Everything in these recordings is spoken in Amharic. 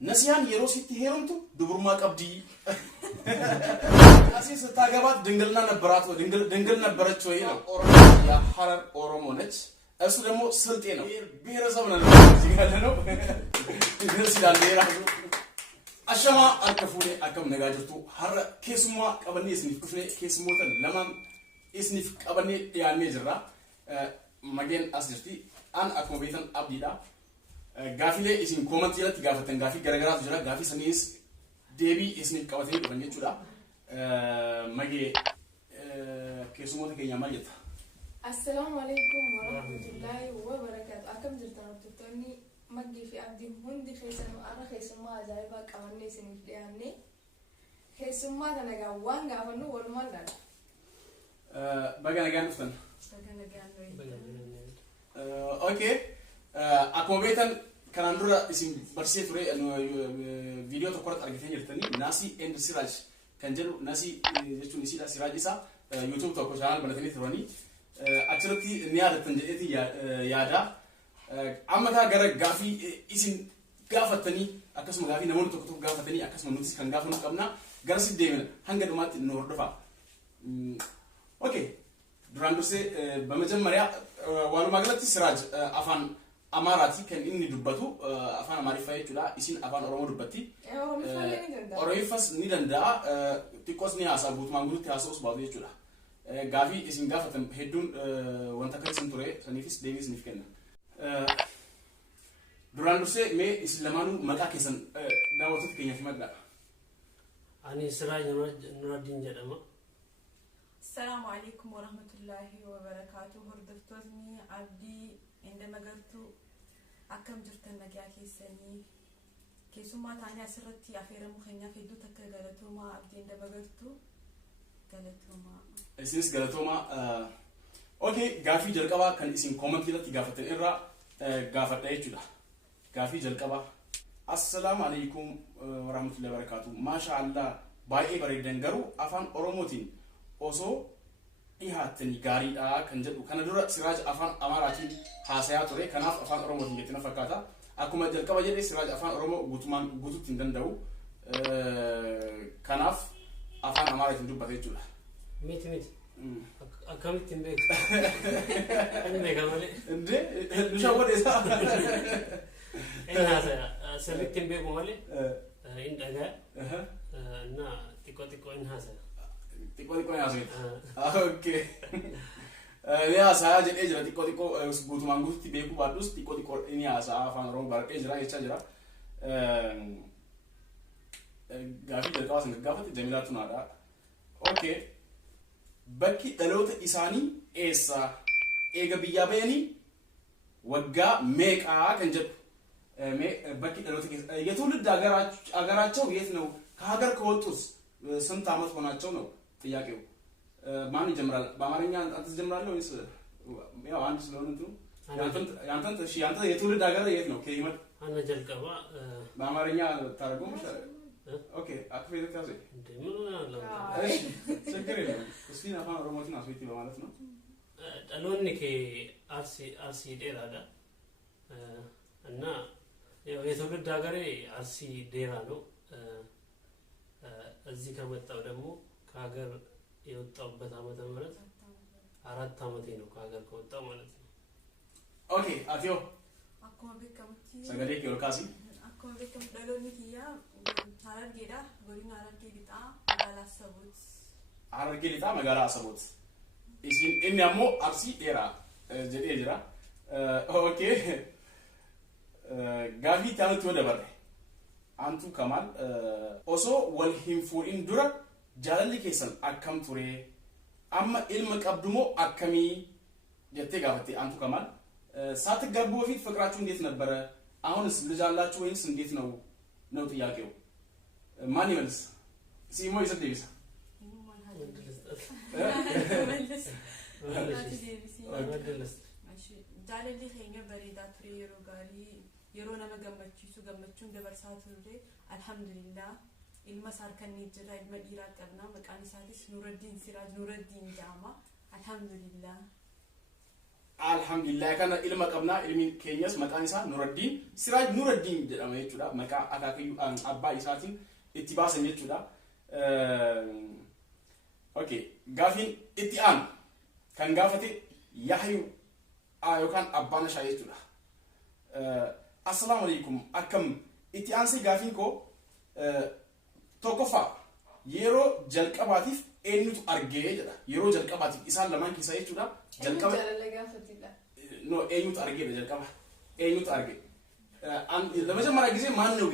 نسيان يروسيت هيرمتو دبرما قبدي أسيس تاجبات دينجلنا نبرات ودينجلنا نبرت شوية يا حرر أورومونج أسودمو سلطينو بيرزمنا نجيكالنو نسيان بيرازو أشما أركفوني أكم نجاجتو هر كيسموا قبلني اسمي كفني كيسموا لمن اسمي قبلني يعني جرا مجن أسجتي أن أكون بيتن أبديدا غافيله اسم كومنت يلا تغافتن غافي غرغرات جرا غافي سنيس ديبي اسم قوتين بني جودا ماجي كيسمو تكيا ماليت السلام عليكم ورحمه الله وبركاته اكم جرتنا تطني ماجي في عبد هندي خيسنو ارا خيسما جايبا قواني سنيف دياني خيسما تنغا وان غافنو ولمالا بغا نغانفتن اوكي akkuma beektan kanaan dura isin barsee ture viidiyoo tokko irratti argitanii jirtanii Nasi and Siraj kan jedhu Nasi jechuun isiidha Siraj isa YouTube tokko channel banatanii turanii achirratti ni yaadatan jedheeti yaada amma taa gara gaafii isin gaafatanii akkasuma gaafii namoonni tokko tokko gaafatanii akkasuma nutis kan gaafannuu qabna gara si deemina hanga dhumaatti nu hordofa okay duraan dursee በመጀመሪያ walumaa galatti Siraj afaan Amarati kan inni dubbatu afaan Amaariffaa jechuudha isin afaan Oromoo dubbatti Oromifas ni danda'a xiqqoos ni haasaa guutumaan guututti haasa'us baatu jechuudha gaafii isin gaafatan hedduun wanta akka isin ture saniifis deebii isiniif kenna duraan dursee mee isin lamaanuu maqaa keessan daawwattoota keenyaaf himadhaa ani Siraj Nuraddiin jedhama السلام عليكم ورحمة الله وبركاته هردفتوني عبدي عندما قلت أكم جرت النجاة كيسني كيسوما تاني أسرتي أفير مخنيا في دوتك قالتوما عبدي عندما قلت قالتوما اسمس قالتوما أوكي قافي جلقبا كان اسم كومنت كده تقافتن إرا قافت أيجودا قافي جلقبا السلام عليكم ورحمة الله وبركاته ما شاء الله باي بريدن قرو أفان أوروموتين osoo dhihaatanii gaariidha kan jedhu kana dura Siraj afaan Amaaraatiin haasayaa ture kanaaf afaan Oromootiin jettee fakkaata akkuma jalqaba jedhee Siraj afaan Oromoo guutumaan guutuutti hin danda'u kanaaf afaan Amaaraatiin dubbata jechuudha miti akkamitti hin beeku ani beeka malee inde nushaawwadeessa inni haasaya sirriitti hin beeku malee hin dhagaa na xiqqoo hin haasaya Tiko ya sih. Oke. Ini asa jadi aja tiko gutu manggut tiba aku badus tiko ini asa afan orang barat aja jera. Gafi dari kawasan gafi Jamila tu nada. Oke. Baki dalot isani esa ega biya beni wagga make kan jeb baki dalot የትውልድ አገራቸው የት ነው ከሀገር ከወጡስ ስንት አመት ሆናቸው ነው ጥያቄው ማን ይጀምራል በአማርኛ አንተ ትጀምራለህ ወይስ ያው አንድ ስለሆነ እንትኑ ያንተ የትውልድ ሀገር የት ነው ከይመት አና ጀልቀባ በአማርኛ ታርጉም ይችላል ኦኬ አክፌ ተካዘ እንደምን አለው እሺ ችግር የለም እስቲ አፋን ኦሮሞችን አስወጪ በማለት ነው ዳሎኒ አርሲ ዴራዳ እና ያው የትውልድ ሀገሬ አርሲ ዴራ ነው እዚህ ከመጣው ደግሞ ከሀገር የወጣውበት ዓመተ ምህረት 4 ዓመቴ ነው ከሀገር ከወጣው ማለት ነው ኦኬ አቲዮ أكون بكمتي ሰገዴ ኪዮካሲ أكون بكم دلوني كيا هارد جدا قولين هارد جدا على سبوت هارد جدا مقالة سبوت إسين إني أمو أرسي إيرا جدي إجرا أوكي غافي تانو تو دبر أنتو كمال أوسو والهم فورين دورا جالالي كيسن أكم توري أما علمك أبدمو أكمي جتة غافتي أنتو كمال ساتك قبوا فيت فكراتون ديت نبرة أهونس لجالاتو وين سنديت نو تياكيو ماني ملس سيمو يسد ديبس جالالي خينga بريدا تري يروغالي يرونا مغمچيسو غمچون دبرساتوري الحمدلله ilma sarkanni jira ilma dhiiraa qabna maqaan isaatis Nuraddiin Siraj Nuraddiin jaama alhamdulillah alhamdulillah kana ilma qabna ilmi keenyas maqaan isaa Nuruddin Siraj Nuruddin jedhama jechuudha maqaa akaakuu abbaa isaatiin itti baasan jechuudha okay gaafin itti aan kan gaafate Yahyu yookaan abbaan isaa jechuudha assalamu alaykum akkam itti aansi gaafin ko tokkoffaa yeroo jalqabaatiif eenyutu argee jedha yeroo jalqabaatiif isaan lamaan keessa jechuudha jalqaba no eenyutu argee jalqaba eenyutu argee ለመጀመሪያ ጊዜ ማን ነው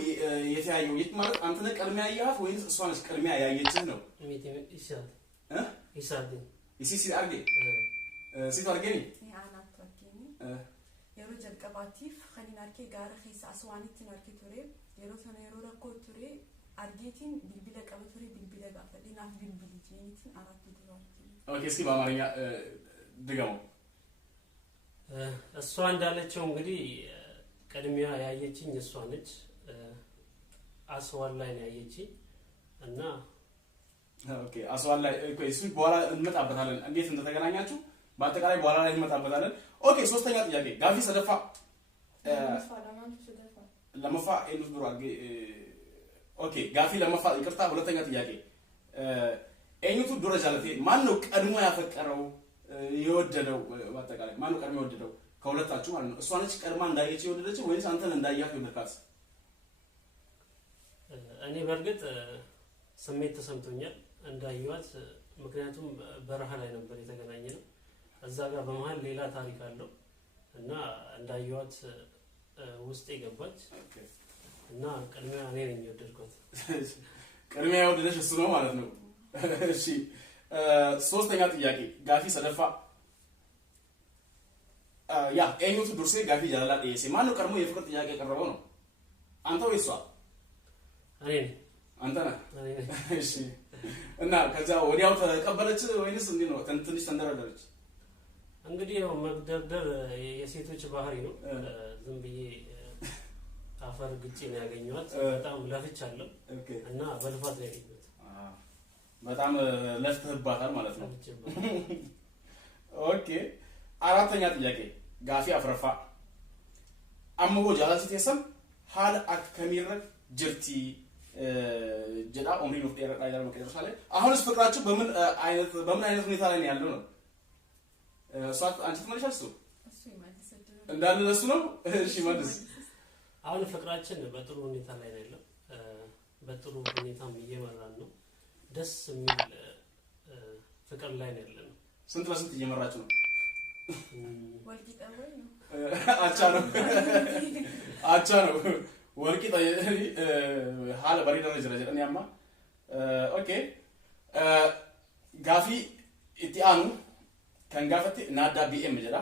የተያየው የት ማለት አንተ ነህ ቀድሚያ ያያፍ ወይስ እሷ ነች ቀድሚያ ያያየች ነው ኢሳድ ኢሲሲ አርጌ ሲት አርጌኒ ያናት አርጌኒ የሮ ጀልቀባቲፍ ኸሊን አርኬ ጋር ኺስ አስዋኒት ነርኪ ቱሬ የሮ ተነሮ ረኮ ቱሬ አርጌቲን ቢልቢለ ቀበቱሬ ቢልቢለ ጋፈዲና ቢልቢሊቲን አራት ዲቫል ኦኬ እስኪ በአማርኛ ድገሙ እሷ እንዳለችው እንግዲህ ቀድሚያ ያየችኝ እሷ ነች አስዋል ላይ ነው ያየችኝ እና ኦኬ አስዋል ላይ እሱ በኋላ እንመጣበታለን እንዴት እንደተገናኛችሁ በአጠቃላይ በኋላ ላይ እንመጣበታለን ኦኬ ሶስተኛ ጥያቄ ጋፊ ሰደፋ ለመፋ ኤንዱ ዱራ ኦኬ ጋፊ ለመፋ ይቅርታ ሁለተኛ ጥያቄ ኤንዱ ዱራ ጃለቴ ማን ነው ቀድሞ ያፈቀረው የወደደው በአጠቃላይ ማን ነው ቀድሞ የወደደው ከሁለታችሁ ማለት ነው እሷ ነች ቀድማ እንዳየች የወደደችው ወይስ አንተን እንዳያት የወደድካት እኔ በርግጥ ስሜት ተሰምቶኛል እንዳየዋት ምክንያቱም በረሃ ላይ ነበር የተገናኘነው እዛ ጋር በመሃል ሌላ ታሪክ አለው እና እንዳየዋት ውስጥ ይገባች እና ቀድሚያ እኔ ነኝ የወደድኳት ቀድሚያ የወደደች እሱ ነው ማለት ነው እሺ ሶስተኛ ጥያቄ ጋፊ ሰደፋ ያ ኤኒውቱ ዱርሴ ጋፊ ጃላላ ዲኤስ ማን ነው ቀድሞ የፍቅር ጥያቄ ያቀረበው ነው አንተ ወይስ እሷ እኔ አንተ ነህ እሺ እና ከዛ ወዲያው ተቀበለች ወይንስ እንዴ ነው ትንሽ ተንደረደረች እንግዲህ ያው መግደርደር የሴቶች ባህሪ ነው ዝም ብዬ አፈር ግጬ ነው ያገኘኋት በጣም ለፍቻለሁ እና በልፋት ላይ ያገኘኋት በጣም ለፍተህባታል ማለት ነው ኦኬ አራተኛ ጥያቄ ጋፊ አፍረፋ አምቦ ጃላሲት የሰም ሃል አከሚረክ ጅርቲ ጀዳ ኦምሪ ነው ተረዳ ያለው መቀየርሳ ላይ አሁንስ ፍቅራችሁ በምን አይነት ሁኔታ ላይ ነው ያለው ነው እሷት አንቺ ትመልሻለሽ እሱ ይመልስልኝ እንዳለ ለሱ ነው እሺ መልስ አሁን ፍቅራችን በጥሩ ሁኔታ ላይ ነው ያለው በጥሩ ሁኔታም እየመራን ነው ደስ የሚል ፍቅር ላይ ነው ያለው ስንት ለስንት እየመራችሁ ነው ወልቂ ጠወይ ነው አቻ ነው ወልቂ ጠይ ሀለ በሪ ደረጃ ደረጃ ያማ ኦኬ ጋፊ ኢቲአኑ kan gaafate naada BM jedha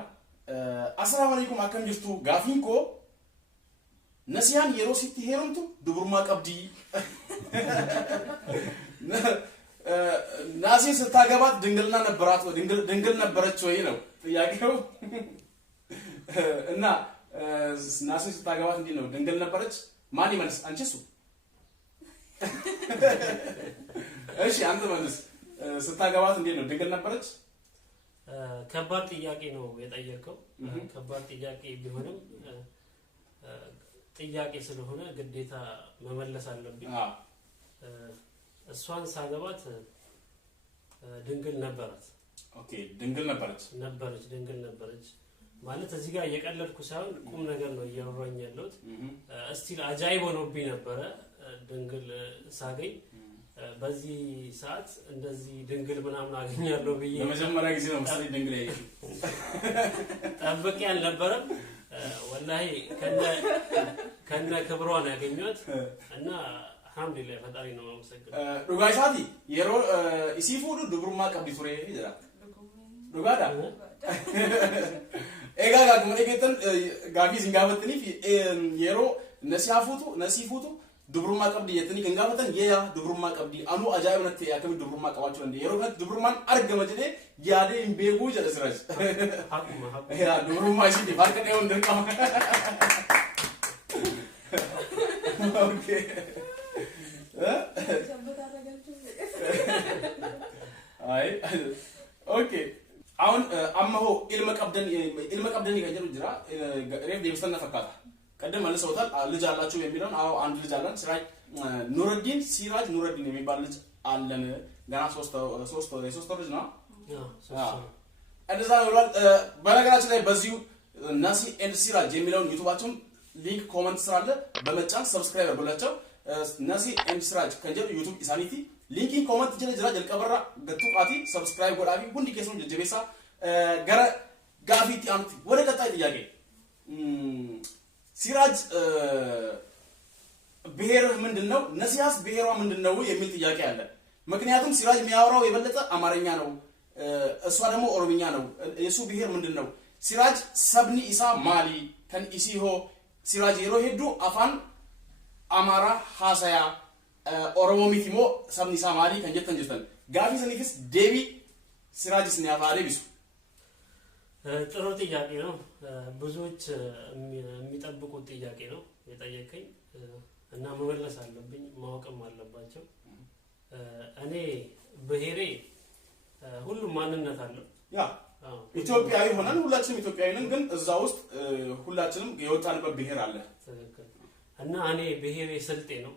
assalamu alaykum akkam jirtu gaafin ko nasiyan yero sitti herumtu duburma qabdi ናሲን ስታገባት ድንግልና ነበራት ወይ ድንግል ነበረች ወይ ነው ጥያቄው እና ናሲን ስታገባት እንዴ ነው ድንግል ነበረች ማን ይመልስ አንቺ እሱ እሺ አንተ መልስ ስታገባት እንዴ ነው ድንግል ነበረች ከባድ ጥያቄ ነው የጠየቀው ከባድ ጥያቄ ቢሆንም ጥያቄ ስለሆነ ግዴታ መመለስ አለብኝ እሷን ሳገባት ድንግል ነበራት ኦኬ ድንግል ነበረች ድንግል ነበረች ማለት እዚህ ጋር እየቀለድኩ ሳይሆን ቁም ነገር ነው እያወራኝ ያለሁት እስቲል አጃይብ ሆኖብኝ ነበረ ድንግል ሳገኝ በዚህ ሰዓት እንደዚህ ድንግል ምናምን አገኛለሁ ብዬ ለመጀመሪያ ጊዜ ነው መሰለኝ ድንግል ያየሽ ጠብቄ አልነበረም ወላሂ ከነ ክብሯን ያገኘሁት እና alhamdulillah ፈጣሪ ነው ማመሰግነው ዱጋይሳቲ የሮ ኢሲፉዱ ዱብሩማ ቀብዲ ቱሬ ይደራ ዱጋዳ ኤጋጋ ጉመኔገተን ጋፊ ዝንጋበትኒ የሮ ነሲፉቱ ዱብሩማ ቀብዲ የትኒ ገንጋበተን የያ ዱብሩማ ቀብዲ አኑ አጃይብነት ያከም ዱብሩማ ቀባቸው እንደ የሮ ከት ዱብሩማን አርገመጀዴ ያዴ ኢምቤጉ ጀለስራጅ ሀቁማ ያ ዱብሩማ ሲዲ ባርከደው እንደርቃማ ኦኬ አይ ኦኬ አሁን አማሆ ኢልመ ቀብደን ይገጀሩ ጅራ ሬፍ ደብስተና ፈካታ ቀደም መልሰውታል ልጅ አላችሁ የሚለውን አዎ አንድ ልጅ አለን ሲራጅ ኑረዲን የሚባል ልጅ አለን ገና 3 ልጅ ነው እንደዛ ነው በነገራችን ላይ በዚሁ ናሲ ኤንድ ሲራጅ የሚለውን ዩቲዩባቸውን ሊንክ ኮሜንት ስራ አለ በመጫን ሰብስክራይብ አድርጉላቸው ናሲ ኤንድ ሲራጅ ከጀል ዩቲዩብ ኢሳኒቲ ሊንኪን ኮሜንት ጀለ ጀልቀበራ ገቱ ቃቲ ሰብስክራይብ ጎዳቢ ሁንዲ ኬሱን ጀጀቤሳ ገረ ጋፊቲ አምቲ ወደ ቀጣይ ጥያቄ ሲራጅ ብሄር ምንድነው ነሲያስ ብሄሯ ምንድነው የሚል ጥያቄ አለ ምክንያቱም ሲራጅ የሚያወራው የበለጠ አማርኛ ነው እሷ ደግሞ ኦሮምኛ ነው የሱ ብሄር ምንድነው ሲራጅ ሰብኒ ኢሳ ማሊ ከን ኢሲሆ ሲራጅ የሮ ሄዱ አፋን አማራ ሐሳያ ኦሮሞ ሚቲሞ ሰብኒ ኢሳ ማሊ ከን ጀተን ጋፊ ሰኒክስ ዴቢ ሲራጅስ ኒያፋለ ቢሱ ጥሩ ጥያቄ ነው ብዙዎች የሚጠብቁት ጥያቄ ነው የጠየቀኝ እና መመለስ አለብኝ ማወቅም አለባቸው እኔ ብሄሬ ሁሉም ማንነት አለው ያ ኢትዮጵያዊ ሆነን ሁላችንም ኢትዮጵያዊ ነን ግን እዛ ውስጥ ሁላችንም የወጣንበት ብሄር አለ እና እኔ ብሄሬ ስልጤ ነው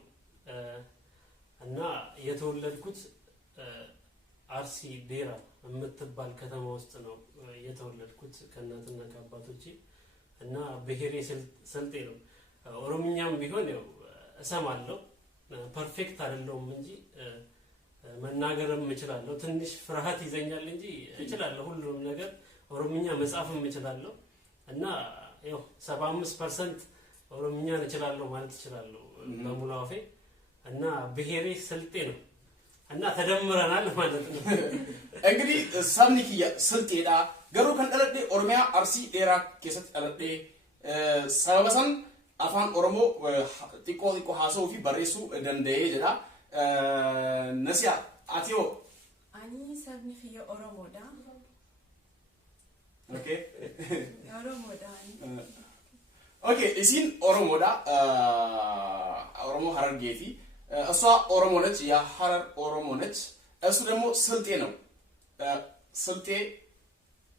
እና የተወለድኩት አርሲ ዴራ የምትባል ከተማ ውስጥ ነው የተወለድኩት ከእናትና ከአባቶቼ እና ብሄሬ ስልጤ ነው ኦሮምኛም ቢሆን ያው እሰማለሁ ፐርፌክት አይደለም እንጂ መናገርም እችላለሁ ትንሽ ፍርሃት ይዘኛል እንጂ እችላለሁ ሁሉም ነገር ኦሮምኛ መጻፍም እችላለሁ እና ያው 75% ኦሮምኛ እችላለሁ ማለት እችላለሁ በሙሉ አፌ እና ብሄሬ ስልጤ ነው እና ተደምረናል ማለት ነው እንግዲህ ሰብኒኪያ ስልጤዳ ገሩ ከንጠለደ ኦሮሚያ አርሲ ዴራ ከሰት ጠለደ ሰበሰን አፋን ኦሮሞ ጢቆ ሐሶፊ በሬሱ ደንደዬ ጀዳ ነሲያ አቲዮ አኒ ሰብኒኪያ ኦሮሞዳ ኦኬ ኦሮሞዳ ኦኬ እሲን ኦሮሞዳ ኦሮሞ ሀረርጌቲ እሷ ኦሮሞ ነች ያ ሀረር ኦሮሞ ነች እሱ ደግሞ ስልጤ ነው ስልጤ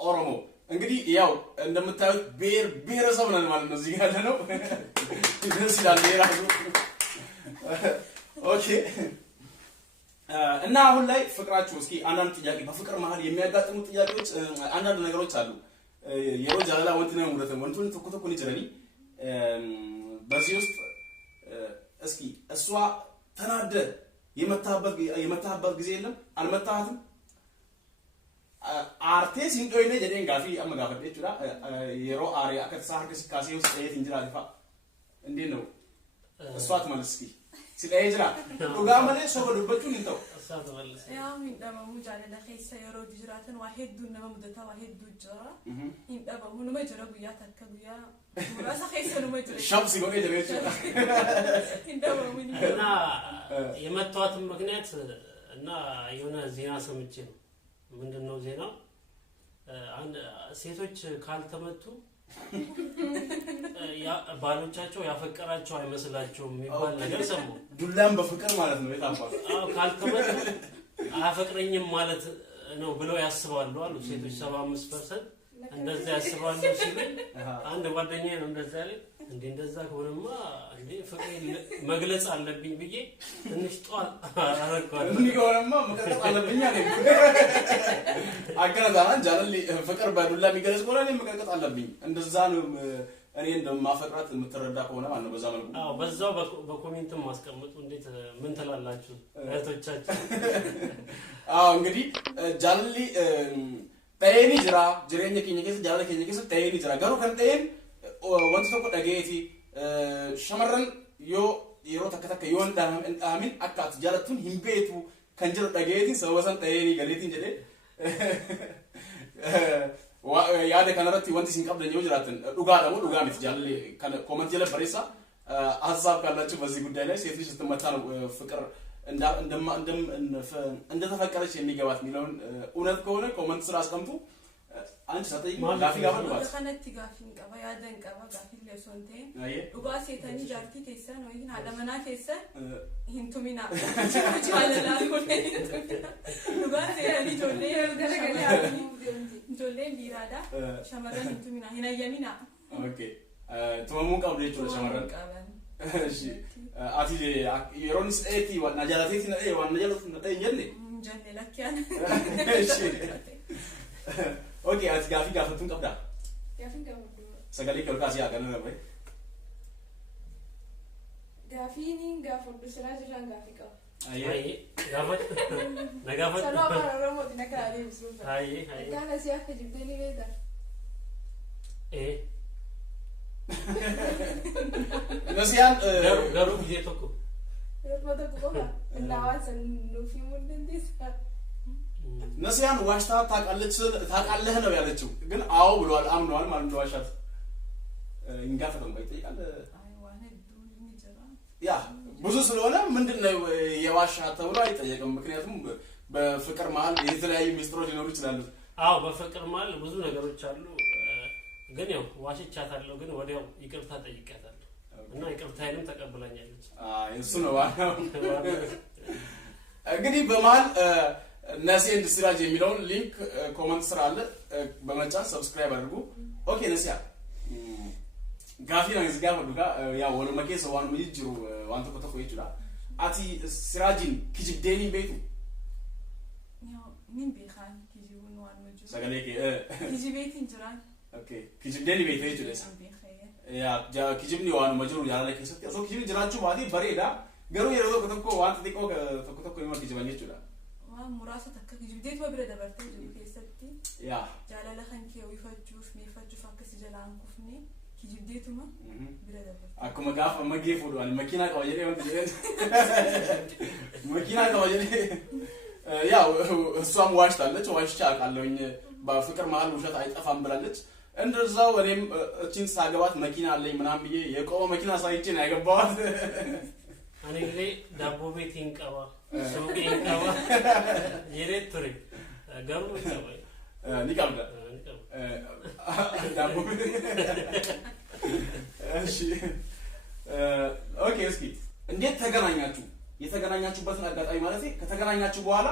ኦሮሞ እንግዲህ ያው እንደምታዩት ብሄረሰብ ነን ማለት ነው እዚህ ጋር ያለ ነው ደስ ይላል የራሱ ኦኬ እና አሁን ላይ ፍቅራችሁ እስኪ አንዳንድ ጥያቄ በፍቅር መሃል የሚያጋጥሙ ጥያቄዎች አንዳንድ ነገሮች አሉ የሮጅ አላ ወንትነ ሙረተን ወንቱን ተኩተኩን ይችላል በዚህ ውስጥ እስኪ እሷ ተናደ የመታበት ጊዜ የለም አልመታሃትም አርቴስ እንዶይነ ጀደን ጋፊ አመጋፈደ ይችላ የሮ አሪያ ከተሳር ከስካሴ ውስጥ የት እንጅራልፋ እንዴ ነው እሷ ትመልስኪ ሲላይ ይጅራ ዱጋመለ ሶበዱበቹን እንተው እሷ ተመለሰ ያው እንደማሙ ጃለለ ኸይሰ የሮ ጅራተን ዋሂዱ ነው መደታ ዋሂዱ ጅራ እንደማሙ ነው መጀረቡ ያተከቡያ ወራሳ ኸይሰ ነው መጀረ ሻምስ ነው የጀረች እንደማሙ እና የመጣዋት ምክንያት እና የሆነ ዜና ሰምቼ ነው ምንድነው ዜናው አንድ ሴቶች ካልተመቱ ያ ባሎቻቸው ያፈቀራቸው አይመስላቸውም የሚባል ነገር ሰሙ ዱላም በፍቅር ማለት ነው የታባው ካልተመቱ አያፈቅረኝም ማለት ነው ብለው ያስባሉ አሉ ሴቶች 75% እንደዛ ያስባሉ ሲሉ አንድ ጓደኛዬ ነው እንደዛ ያለኝ እንደዛ ከሆነማ ፍቅር መግለጽ አለብኝ ብዬ ትንሽ ጧል አረጋለሁ እንዲሆነማ መቀጠል አለብኝ አለኝ አገናዛን ጃለሊ ፍቅር በዱላ የሚገለጽ ከሆነ እኔ መቀጠል አለብኝ እንደዛ ነው እኔ እንደማፈቅራት የምትረዳ ከሆነ ማለት ነው በዛ መልኩ አዎ በዛው በኮሜንትም ማስቀመጡ እንዴት ምን ትላላችሁ እህቶቻችን አዎ እንግዲህ ጃለሊ ጠይኒ ጅራ ጅሬኛ ከኘከስ ጃለሊ ከኘከስ ጠይኒ ጅራ ጋሩ ከንጠይን wanti tokko dhageeti shamarran yoo yeroo takka takka yoo ndaamin akka ati jaalattuun hin beetu kan jedhu dhageetiin sababa san ta'ee galeetiin jedhee yaada kanarratti wanti isin qabdan yoo jiraatan dhugaadha moo dhugaa miti jaalalli kana koomenti jala barreessa ሀሳብ ካላችሁ በዚህ ጉዳይ ላይ ሴት ልጅ ስትመታ ነው ፍቅር እንደተፈቀረች የሚገባት የሚለውን እውነት ከሆነ ኮመንት ስራ አስቀምጡ አንቺ ሳጠይቅ ጋፊ ጋፋ ነው ከነቲ ጋፊን ቀባ ያደን ቀባ ጋፊ ለሶንቴን ዱጋ ሴተኒ ጃርቲ ተሰን ወይ ሀለመና ተሰን ሂንቱሚና ቻለላ ዱጋ ሴተኒ ጆሌ ገለገለ ጆሌ ቢራዳ ሸመረን ሂንቱሚና ሂናየሚና ኦኬ ተመሙ ቀብለ ይችላል ሸመረን እሺ አቲ የሮንስ ኤቲ ዋና ጃላቴቲ ነው ዋና ጃላቴቲ ነው እንጀኔ እንጀኔ ለኪያን እሺ ኦኬ አቲ ጋፊ ጋፈቱን ቀብዳ ጋፊን ቀብዱ ሰገሌ ከልካሲ ያገነ ነው ጋፊኒን ጋፈዱ ስራ ጅራን ጋፊ ቀብ አይ ጋፈት ነጋፈት ሰላም አረሞት ነካሊ ብሱፋ አይ ጋና ሲያከ ጅብደኒ ቤታ ነሲያን ገሩ ጊዜ ተኩ የፎቶ ቆባ እናዋሰን ኑፊ ሙንደንዲስ ነሲያን ዋሽታ ታቃለህ ነው ያለችው ግን አዎ ብሏል አምኗል ማለት ነው ዋሻት እንጋፈተም ባይጠይቃል ያ ብዙ ስለሆነ ምንድነው የዋሻ ተብሎ አይጠየቅም ምክንያቱም በፍቅር መሃል የተለያዩ ሚስጥሮች ሊኖሩ ይችላሉ አዎ በፍቅር መሃል ብዙ ነገሮች አሉ ግን ያው ዋሽቻታለሁ ግን ወዲያው ይቅርታ ጠይቄያታለሁ እና ይቅርታዬንም ተቀበላኛለች እሱ ነው ዋናው እንግዲህ በመሃል ነሲ ኤንድ ሲራጅ የሚለውን ሊንክ ኮሜንት ስራ አለ በመጫን ሰብስክራይብ አድርጉ ኦኬ ነሲያ ጋፊና ዝጋ ወዱጋ ያ ወለ መኬ ሰዋን ምይጅሩ ዋንተ ከተቆ ይችላል አቲ ሲራጅን ኪጅብዴኒ ቤቱ ያው ምን ቢኻን ኪጅቡን ዋን ወጁ ሰገሌኪ ኪጅቤት እንጅራን ኦኬ ኪጅብዴኒ ቤቱ ይችላል ያ ኪጅብኒ ዋን መጅሩ ያለ ከሰጥ ያሶ ኪጅብ ጅራቹ ባዲ በሬዳ ገሩ የረዶ ከተቆ ዋንተ ዲቆ ከተቆ ይማ ኪጅባኝ ይችላል ሙራሳ ተከ ኪጅብዴት ወብረ ደበርተ ከሰጥ ያ ጃላለ ኸንኪ ወይፈጁፍ ሚፈጁ ፈክስ ጀላን ኩፍኒ ኪጅብዴቱማ ብረ ደበርተ አኩማ ጋፍ መጌፍ ወዷል መኪና ቀወጀለ ወንድ መኪና ቀወጀለ ያው እሷም ዋሽታለች ዋሽቻ አቃለውኝ በፍቅር መሃል ውሸት አይጠፋም ብላለች እንደዛው እኔም እቺን ሳገባት መኪና አለኝ ምናም ብዬ የቆመ መኪና ሳይቼ ነው ያገባዋት እኔ ላይ ዳቦ ቤት ይንቀባ ሱቅ ይንቀባ የሬትሪ ገሩ ይንቀባ ኒቃብዳ ዳቦ እሺ ኦኬ እስኪ እንዴት ተገናኛችሁ የተገናኛችሁበትን አጋጣሚ ማለት ከተገናኛችሁ በኋላ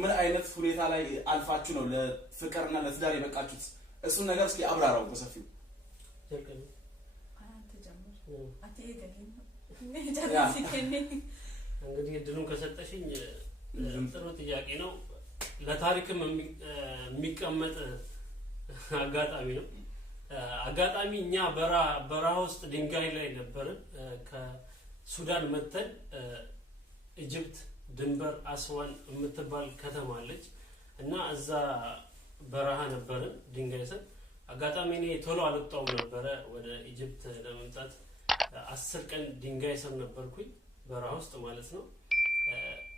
ምን አይነት ሁኔታ ላይ አልፋችሁ ነው ለፍቅርና ለትዳር የበቃችሁት እሱን ነገር እስኪ አብራራው በሰፊው ጀከለ አንተ ጀምር አትሄደልኝ ጀራሲ ከኔ እንግዲህ እድሉን ከሰጠሽኝ ጥሩ ጥያቄ ነው ለታሪክም የሚቀመጥ አጋጣሚ ነው አጋጣሚ እኛ በረሃ ውስጥ ድንጋይ ላይ ነበር ከሱዳን መተን ኢጅፕት ድንበር አስዋን የምትባል ከተማ አለች እና እዛ በረሃ ነበር ድንጋይ ስር አጋጣሚ እኔ ቶሎ አልወጣውም ነበር ወደ ኢጅፕት ለመምጣት 10 ቀን ድንጋይ ስር ነበርኩኝ በረሃ ውስጥ ማለት ነው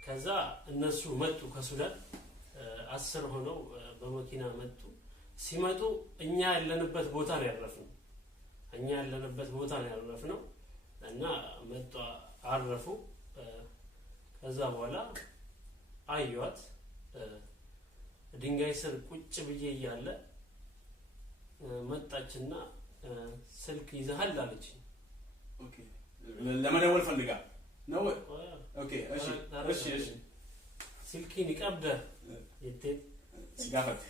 ከዛ እነሱ መጡ ከሱዳን 10 ሆነው በመኪና መጡ ሲመጡ እኛ ያለንበት ቦታ ነው ያረፍነው እና መጣ አረፉ ከዛ በኋላ አዩት ድንጋይ ስር ቁጭ ብዬ እያለ መጣችና ስልክ ይዘሃል አለች ኦኬ ለመደወል ፈልጋ ነው ኦኬ እሺ ስልኪን ይቀብደ ይተት ሲጋፈት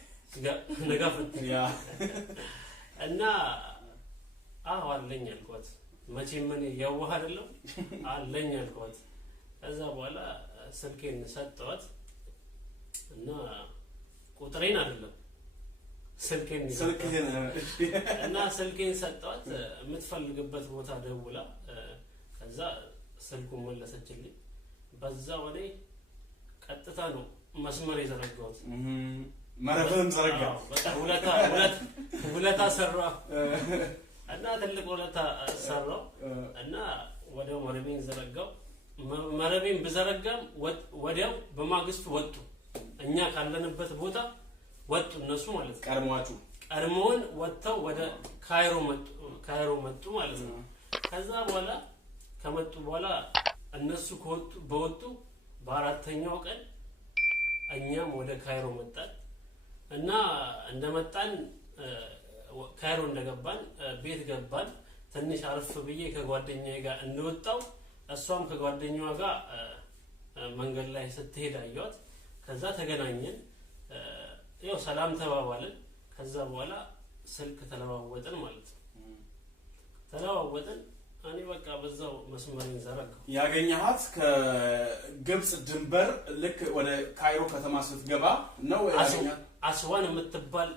ነጋፈት ያ እና አለኝ አልኳት መቼም ምን ያዋህ አይደለም አለኝ አልኳት ከዛ በኋላ ስልኬን ሰጠዋት እና ቁጥሬን አይደለም ስልኬን እና ስልኬን ሰጠዋት የምትፈልግበት ቦታ ደውላ ከዛ ስልኩን መለሰችልኝ በዛ ወደ ቀጥታ ነው መስመር የዘረጋሁት መረብን ዘረጋ ሁለታ ሰራ እና ትልቅ ሁለታ ሰራው እና ወዲያው መረቤን ዘረጋው መረቤን በዘረጋም ወዲያው በማግስቱ ወጡ እኛ ካለንበት ቦታ ወጡ እነሱ ማለት ቀድሞውን ወጥተው ወደ ካይሮ መጡ ማለት ነው ከዛ በኋላ ከመጡ በኋላ እነሱ በወጡ በአራተኛው ቀን እኛም ወደ ካይሮ መጣን እና እንደመጣን ካይሮ እንደገባን ቤት ገባን ትንሽ አርፍ ብዬ ከጓደኛዬ ጋር እንደወጣው እሷም ከጓደኛዋ ጋር መንገድ ላይ ስትሄድ አየኋት ከዛ ተገናኘን ያው ሰላም ተባባልን ከዛ በኋላ ስልክ ተለዋወጥን ማለት ነው ተለዋወጥን እኔ በቃ በዛው መስመሬን ዘረጋው ያገኘሃት ከግብጽ ድንበር ልክ ወደ ካይሮ ከተማ ስትገባ ነው ያገኘሃት አስዋን የምትባል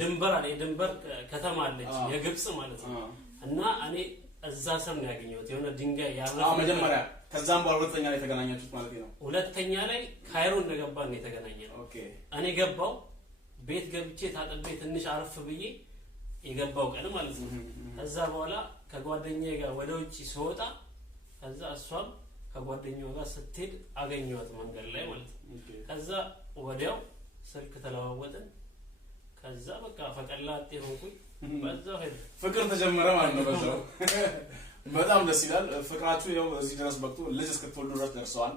ድንበር አለ ድንበር ከተማ አለች የግብጽ ማለት ነው እና እኔ እዛ ስር ነው ያገኘሁት የሆነ ድንጋይ ያረፈ መጀመሪያ ከዛም በኋላ ሁለተኛ ላይ ተገናኛችሁት ማለት ነው ሁለተኛ ላይ ካይሮ እንደገባን ነው የተገናኘነው ኦኬ እኔ ገባው ቤት ገብቼ ታጥቤ ትንሽ አርፍ ብዬ የገባው ቀን ማለት ነው ከዛ በኋላ ከጓደኛዬ ጋር ወደ ውጪ ስወጣ ከዛ እሷም ከጓደኛዋ ጋር ስትሄድ አገኘኋት መንገድ ላይ ማለት ነው ከዛ ወዲያው ስልክ ተለዋወጥን ከዛ በቃ ፈቀላጤ ሆንኩኝ በዛው ሄደ ፍቅር ተጀመረ ማለት ነው በዛው በጣም ደስ ይላል ፍቅራችሁ ያው እዚህ ድረስ በቅቶ ልጅ እስክትወልዱ ድረስ ደርሰዋል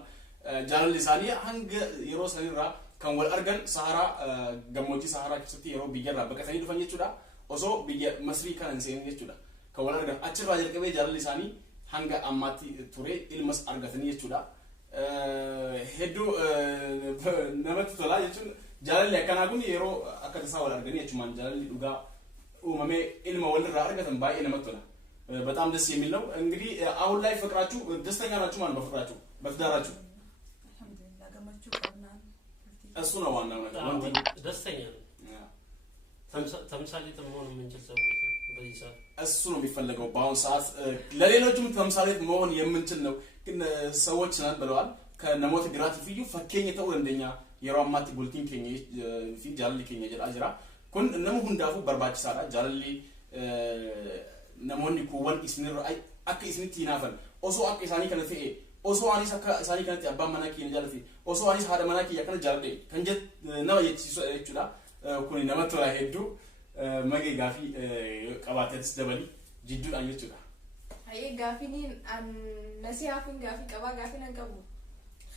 ጃለል ሊሳኒ አንገ የሮሰኒራ kan wal argan sahara gamoji sahara keessatti yeroo biyyarraa baqatanii dhufan jechuudha osoo biyya masrii kana hin seenin jechuudha kan wal argan achirraa jalqabee jaalalli isaanii hanga ammaatti ture ilmas argatanii jechuudha hedduu namatti tola jechuun jaalalli akkanaa kun yeroo akka tasaa wal arganii jechumaan jaalalli dhugaa uumamee ilma walirraa argatan baay'ee namatti tola በጣም ደስ የሚል ነው እንግዲህ አሁን ላይ ፍቅራችሁ ደስተኛ ናችሁ ማለት በፍቅራችሁ በትዳራችሁ አልহামዱሊላህ ገመቹ ቀርና እሱ ነው ዋናው ነገር ደስተኛ ነው ተምሳሌት መሆን የምንችል ሰዎች በዚህ ሰዓት እሱ ነው የሚፈልገው በአሁን ሰዓት ለሌሎችም ተምሳሌት መሆን የምንችል ነው ግን ሰዎች ነን ብለዋል ከነሞት ግራት ፍዩ ፈከኝ ተው እንደኛ የራማት ቡልቲን ከኝ ፊ ጃልሊ ከኝ አጅራ ኩን ነሙ ሁንዳፉ በርባች ሳራ ጃልሊ namoonni kuwwan isinirra akka isinitti hinaafan osoo akka isaanii kana ta'e osoo anis akka isaanii kanatti abbaan manaa kiyya jaalate osoo anis haadha manaa kiyya kana jaaladhe kan nama jechisu jechuudha kun namatti tola hedduu magee gaafii qabaateetis dabali jidduudhaan jechuudha. Hayyee gaafiin nasihaafin gaafii qabaa gaafiin an qabu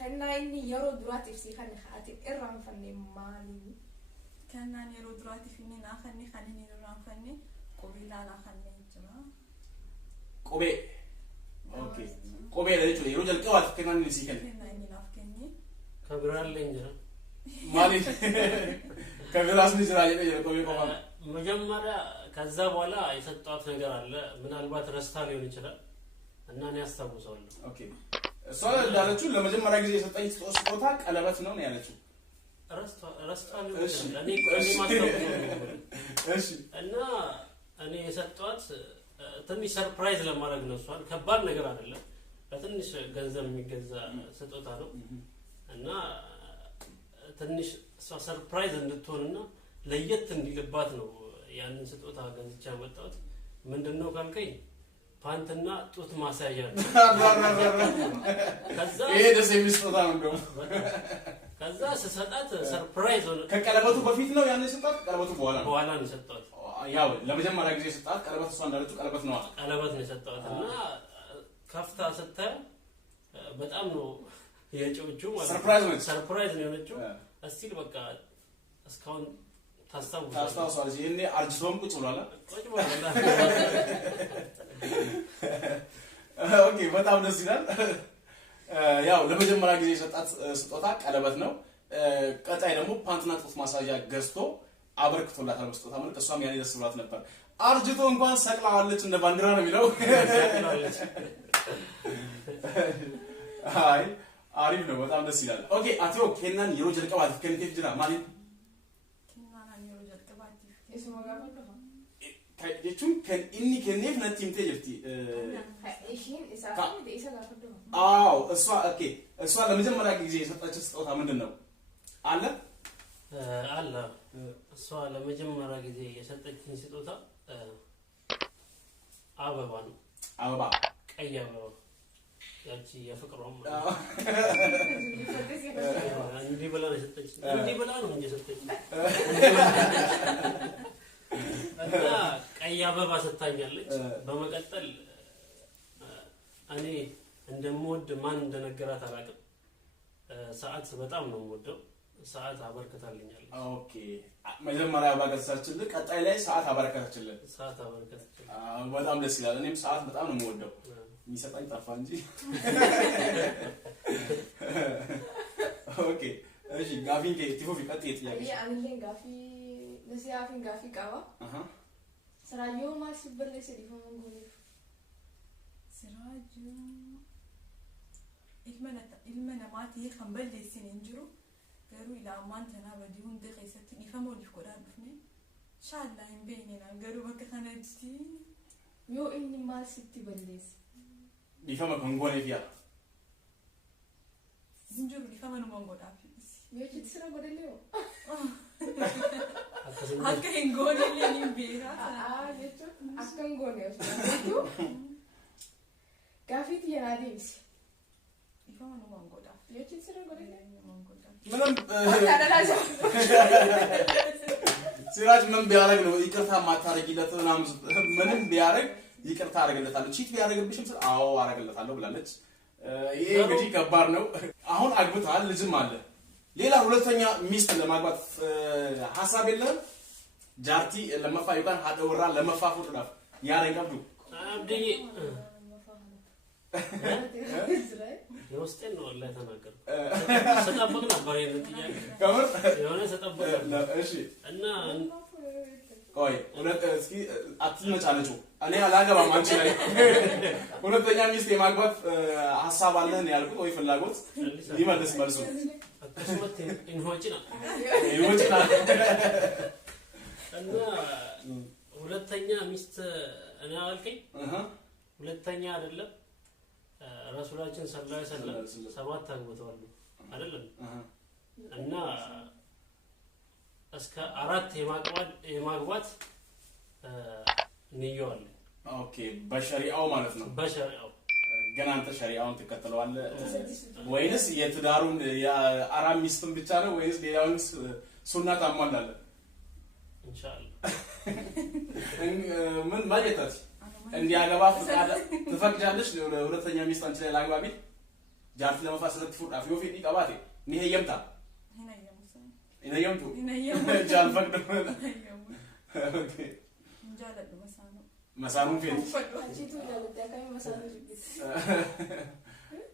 kennaa inni yeroo duraatiif si kan haati irraanfanne maali? Kennaan yeroo duraatiif inni naa kanni kan inni irraanfanne qobeelaa naa kanne ቆቤ ኦኬ ቆቤ ለልጅ ነው የሮጀል ቀዋት ከናን ሲከን ከብራል ለንጀራ ማለት ከብራስ ንጅራ ቆቤ ቆፋ መጀመሪያ ከዛ በኋላ የሰጣት ነገር አለ ምናልባት ረስታ ሊሆን ይችላል እና እኔ አስተውሰዋለሁ ኦኬ እሷ እንዳለችው ለመጀመሪያ ጊዜ የሰጠኝ ስጦታ ቀለበት ነው ያለችው ረስታ ሊሆን ይችላል እኔ ማስተውሰው እሺ እና እኔ የሰጣት ትንሽ ሰርፕራይዝ ለማድረግ ነው እሷን ከባድ ነገር አይደለም በትንሽ ገንዘብ የሚገዛ ስጦታ ነው እና ትንሽ እሷ ሰርፕራይዝ እንድትሆንና ለየት እንዲልባት ነው ያንን ስጦታ ገዝቻ መጣሁት ምንድነው ካልከኝ ፓንትና ጡት ማሳያጅ ነው ከዛ ይሄ ደስ የሚል ስጦታ ነው ከዛ ስሰጣት ሰርፕራይዝ ሆነ ከቀለበቱ በፊት ነው ያንን ስጦታ ቀለበቱ በኋላ ነው የሰጠሁት ያው ለመጀመሪያ ጊዜ ሰጣት ቀለበት እሷ እንዳለችው ቀለበት ነው የሰጠኋት እና ከፍታ ስታይ በጣም ነው የጮቹ ማለት ሰርፕራይዝ ነው የሆነችው እስቲል በቃ እስካሁን ታስታውሳለች ይሄኔ አርጅቶም ቁጭ ብሏል ኦኬ በጣም ደስ ይላል ያው ለመጀመሪያ ጊዜ ሰጣት ስጦታ ቀለበት ነው ቀጣይ ደግሞ ፓንትና ጡት ማሳጃ ገዝቶ አበርክቶላታል መስጠታ ማለት እሷም ያኔ ደስ ብሏት ነበር አርጅቶ እንኳን ሰቅላዋለች እንደ ባንዲራ ነው የሚለው አይ አሪፍ ነው በጣም ደስ ይላል ኦኬ አትዮ ከናን የሮጀል ቀባት ከንቴፍ ጅራ ማለት ከናን የሮጀል ቀባት እስሞ ጋር ነው ከየቹን ከኢኒ ከኔፍ ነቲምቴ ጅርቲ እሺን ኢሳፋም ደይሳ ጋር ነው አዎ እሷ ኦኬ እሷ ለመጀመሪያ ጊዜ የሰጣችው ስጦታ ምንድነው አለ እሷ ለመጀመሪያ ጊዜ የሰጠችኝ ስጦታ አበባ ነው አበባ ቀይ አበባ ያቺ የፍቅሯም እንዲህ ብላ ነው የሰጠችኝ እንዲህ ብላ ነው እንጂ የሰጠችኝ እና ቀይ አበባ ሰጣኛለች በመቀጠል እኔ እንደምወድ ማን እንደነገራት አላውቅም ሰዓት በጣም ነው የምወደው ሰዓት አበርክታልኛለች። ኦኬ መጀመሪያ ባገሳችልህ ቀጣይ ላይ ሰዓት አበረከታችልህ። ሰዓት አበርክታችልህ። በጣም ደስ ይላል። እኔም ሰዓት በጣም ነው የምወደው። የሚሰጣኝ ጠፋ እንጂ። ኦኬ እሺ ጋፊን ከቲፎ ቢቀጥ የጥያቄ አንሌን ጋፊ ለሲያፊን ጋፊ ቃባ ስራዮ ማስ በለሰ ዲፎን ጎሊፍ ስራጆ ilmana maati kan balleessin hin jiru garuu ila ammaan tanaa badii hundi keessatti dhiifama waliif godhaa dhufne shaallaa hin beekneenaan garuu bakka kanatti yoo inni maal sitti balleesse dhiifama kan gooneef yaa hin jiru dhiifama numaan godhaaf yoo chitti sira godhallee akka hin goonellee hin beekaa jechuun akka hin goone osoo gaafii xiyyaraa deebise ifama numaan godhaaf yoo chitti sira godhallee numaan godhaaf ሲራጅ ምን ቢያረግ ነው ይቅርታ ማታረጊለት? ምንም ቢያረግ ይቅርታ አረጋለታለሁ። ቺት ቢያረግብሽም አዎ አረጋለታለሁ ብላለች። ይሄ እንግዲህ ከባድ ነው። አሁን አግብታል፣ ልጅም አለ። ሌላ ሁለተኛ ሚስት ለማግባት ሐሳብ የለም? ጃርቲ ለመፋዩካን ሀደውራ ለመፋፉ ጥላፍ ያረጋብዱ አብዲ የውስጤን ነው ላይ ተናገር ሰጣበቅ ነበር የጥያቄ ከመር የሆነ ሰጣበቅ እሺ እና ቆይ እስኪ አትመጫለጩ እኔ አላገባም አንቺ ላይ ሁለተኛ ሚስት የማግባት ሐሳብ አለህ ያልኩት ወይ ፍላጎት ይመልስ መልሱ አጥስመት እንሆጭና እና ሁለተኛ ሚስት እኔ አልከኝ ሁለተኛ አይደለም ረሱላችን ሰለላሁ ዐለይሂ ወሰለም 7 አግብተዋል አይደለም እና እስከ 4 የማግባት ንየው አለ። ኦኬ በሸሪዓው ማለት ነው። በሸሪዓው ገና አንተ ሸሪዓውን ተከትለዋለህ ወይንስ የትዳሩን የአራም ሚስትም ብቻ ነው ወይንስ ሌላውን ሱና ታሟላለህ? ኢንሻአላህ ምን ማለት እንዲያገባ ፍቃድ ትፈቅጃለሽ? ሁለተኛ ሚስት አንቺ ላይ ላግባቢ ጃርት ለመፋሰለት ፍቃድ ይወፊ ይቀባቴ ነህ የምታ ይነየምቱ ጃል ፈቅድ ኦኬ እንጃለ መሳኑን ፌት አንቺቱ ለለዳካይ መሳኑ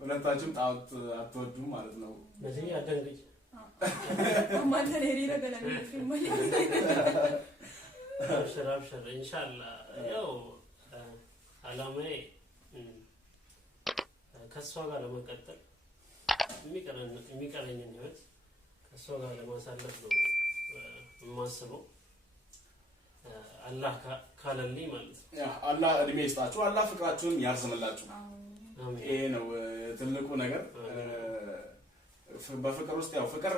ሁለታችሁም ጣውት አትወዱም ማለት ነው። በዚህ አደንግጭ ማንተን ሄሪረ ገለኝ ፊልም አብሽር ኢንሻአላህ ያው አላማዬ ከሷ ጋር ለመቀጠል የሚቀረኝን ህይወት ከሷ ጋር ለማሳለፍ ነው የማስበው። አላህ ካለልኝ ማለት ነው። ያ አላህ እድሜ ይስጣችሁ፣ አላህ ፍቅራችሁን ያርዝምላችሁ። አሜን። ይሄ ነው ትልቁ ነገር። በፍቅር ውስጥ ያው ፍቅር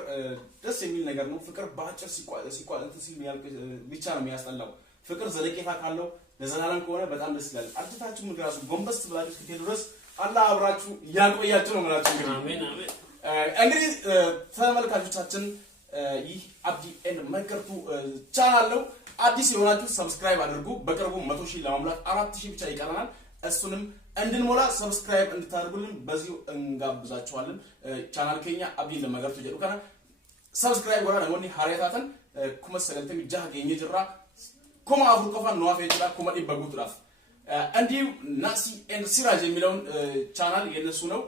ደስ የሚል ነገር ነው። ፍቅር ባጭር ሲቋንት ሲል ብቻ ነው የሚያስጠላው። ፍቅር ዘለቄታ ካለው ለዘላለም ከሆነ በጣም ደስ ይላል። አድታችሁ ምግራሱ ጎንበስ ብላችሁ እስክትሄዱ ድረስ አላህ አብራችሁ ያቆያችሁ ነው ማለት ነው። አሜን አሜን። እንግዲህ ተመልካቾቻችን ይህ አብዲ ኤንድ መገርቱ ቻናል ነው። አዲስ የሆናችሁ ሰብስክራይብ አድርጉ። በቅርቡ 100,000 ለማሙላት 4,000 ብቻ ይቀረናል። እሱንም እንድንሞላ ሰብስክራይብ እንድታደርጉልን በዚሁ እንጋብዛችኋለን። ቻናል ከኛ አብዲ ለመገርቱ ጀዱ kana ሰብስክራይብ ወራ ለሞኒ ሐሪያታተን ኩመ ሰገልተሚ ጃህ ገኘ ጅራ ኩመ አፍሩ ቆፋን ነው አፈጅራ ኩመ ዲበጉት ራፍ እንዲሁ ናሲ ኤንድ ሲራጅ የሚለውን ቻናል የነሱ ነው።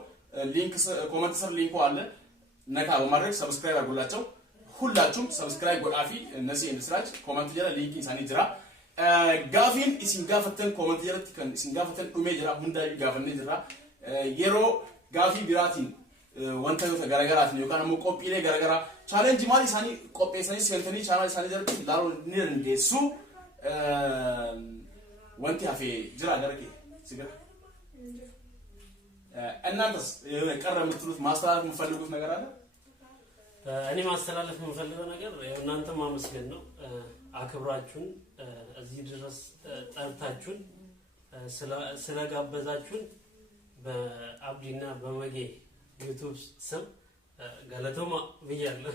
ሊንክ ኮሜንት ስር ሊንኩ አለ። ነካ በማድረግ ሰብስክራይብ አድርጉላቸው። ሁላችሁም ሰብስክራይብ ጎዳፊ ነሲ ኤንድ ሲራጅ ኮሜንት ጀራ ሊንክ ኢሳኒ ጅራ ጋፊን ኢሲንጋፈተን ኮሜንት ጀራት ከን ኢሲንጋፈተን ዱሜ ጅራ ሁንዳይ ጋፈነ ጅራ የሮ ጋፊ ቢራቲን ወንተ ተገረገራት ነው ካና ቆጲሌ ገረገራ ቻሌንጅ ማሊ ሳኒ ቆጴሰኒ ሴንተኒ ቻናል ሳኒ ጀራት ላሮ ኒር እንደሱ ወንቲ አፌ ጅራ ገረኬ ሲገራ እናንተስ ቀረ የምትሉት ማስተላለፍ የምትፈልጉት ነገር አለ? እኔ ማስተላለፍ የምፈልገው ነገር እናንተ ማመስገን ነው። አክብራችሁን እዚህ ድረስ ጠርታችሁን ስለጋበዛችሁን በአብዲና በመጌ ዩቲዩብ ስም ገለቶማ ብያለሁ።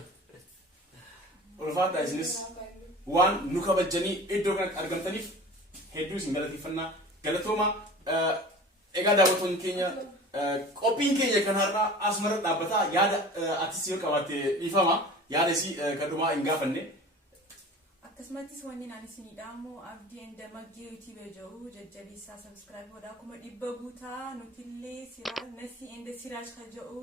ኡልፋት ዳይዝንስ ዋን ኑከበጀኒ ኢዶ ከን አርገምተኒፍ ሄዱ ሲንገለቲፈና ገለቶማ ኤጋ ዳቦቶን ኬኛ ቆጲን ኬኛ ከናራ አስመረጥ ዳበታ ያዳ አትሲዮ ቀባቴ ይፈማ يعني سي كدوما إنجافني akkasumattis wanni ani isinidhaamu abdii enda maggee youtube jiru jajjabeessaa subscribe godhaa kuma dhibba guutaa nutillee siraaj nasi enda siraaj ka jedhu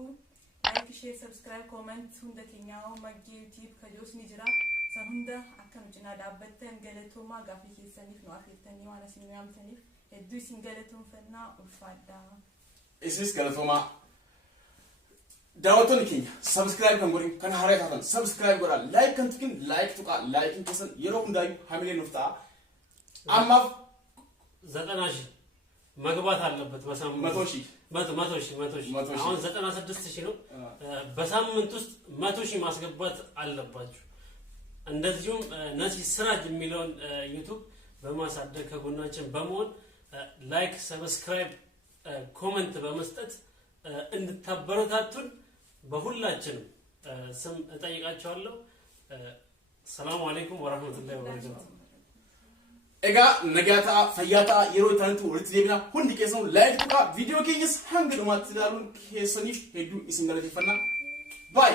like share subscribe comment hunda keenyaa maggee youtube ka jedhus ni jira san hunda akka nu cinaa dhaabbattan galatoomaa gaafii keessaniif nu afeettanii waan isin yaamtaniif hedduu isin galatoomfannaa ulfaadhaa isis galatoomaa دعوتوني كينيا سبسكرايب كم قولين كان هاري هاتن سبسكرايب قرا لايك كم تكين لايك تقع لايكين كسن يروكم دايو حاملين نفتا أما زتناشي مقبات علبت بسام ماتوشي ماتوشي عون زتنا سدست شنو بسام من توست ماتوشي ماسقبات علبات እንደዚሁም ነሲ ስራጅ የሚለውን ዩቲዩብ በማሳደግ ከጎናችን በመሆን ላይክ ሰብስክራይብ ኮሜንት በመስጠት እንድታበረታቱን በሁላችንም ስም እጠይቃችኋለሁ ሰላም አለይኩም ወራህመቱላሂ ወበረካቱ ኤጋ ነጋታ ፈያታ የሮታንቱ ወርትዴብና ሁንዲ ከሰው ላይክ ቱቃ ቪዲዮ ኬኝስ ሃንግል ማትላሉን ከሰኒፍ ሄዱ ኢስንገለት ይፈና ባይ